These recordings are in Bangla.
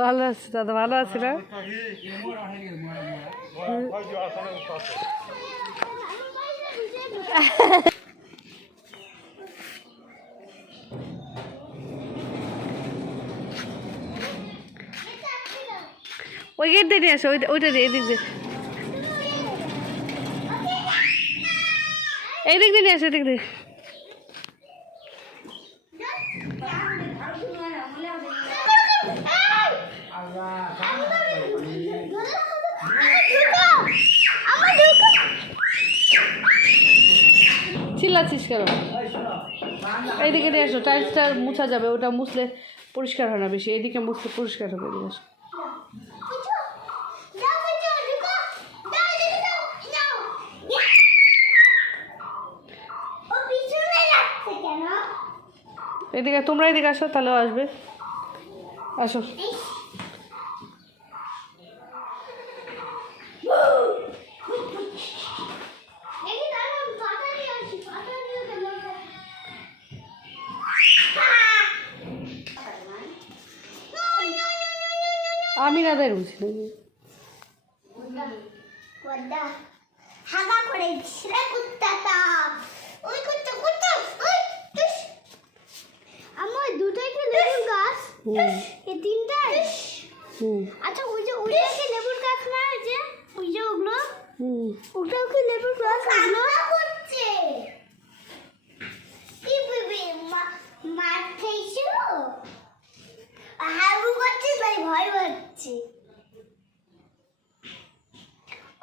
ভালো আছে দাদা, ভালো আছে না? ওই গেট দিয়ে নিয়ে আসো, ওইটা দিয়ে এদিক দিয়ে, এইদিক দিয়ে নিয়ে আসো, এদিক দিয়ে। চিল্লাচ্ছিস কেন? এইদিকে নিয়ে আসো, টাইলসটা মুছা যাবে, ওটা মুছলে পরিষ্কার হয় না বেশি, এইদিকে মুছলে পরিষ্কার হবে। এদিকে আসো। এদিকে তোমরা এদিকে আসো, তাহলেও আসবে। আসো। আমি না তাই বুঝি আমার দুটাই কি লেবুর গাছ, এই তিনটাই। আচ্ছা ওই যে ওইটা কি লেবুর গাছ না? ওই যে ওগুলো, ওটাও কি লেবুর গাছ? ওগুলো হচ্ছে কি বেবি মার খাইছো? হাগু করছে তাই ভয় হচ্ছে।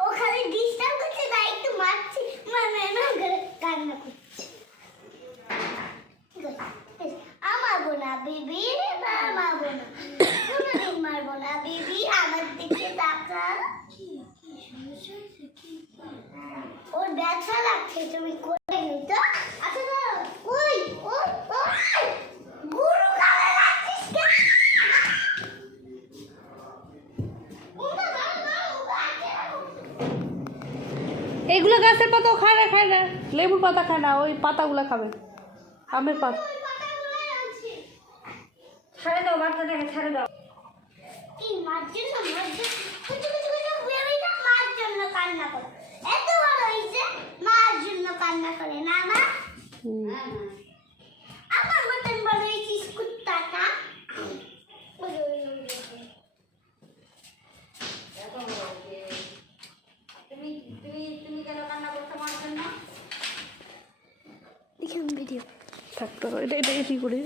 ও খালি ডিস্টার্ব করছে তাই একটু মারছি, মানে না কান্না করছে। আমারবো না বেবি, আমারবো না, কোনোদিন মারবো না বেবি, আমার দিকে তাকা। ওর ব্যথা লাগছে, তুমি করে নিতো। আচ্ছা ওই ওই গুরু গালে লাগছিস কেন? এইগুলো গাছের পাতাও খায় না, খায় না, লেবুর পাতা খায় না, ওই পাতাগুলো খাবে, আমের পাতা। ছেড়ে দাও বাচ্চাটাকে, ছেড়ে দাও। কি মার জন্য বেবিটা মার জন্য কান্না করে, এত বড় হয়েছে মার জন্য কান্না করে না মা? আমার মতন বড় হয়েছিস কুত্তাটা। তুমি কেন কান্না করতে মার জন্য? দেখুন ভিডিও থাকতো এটা কি করে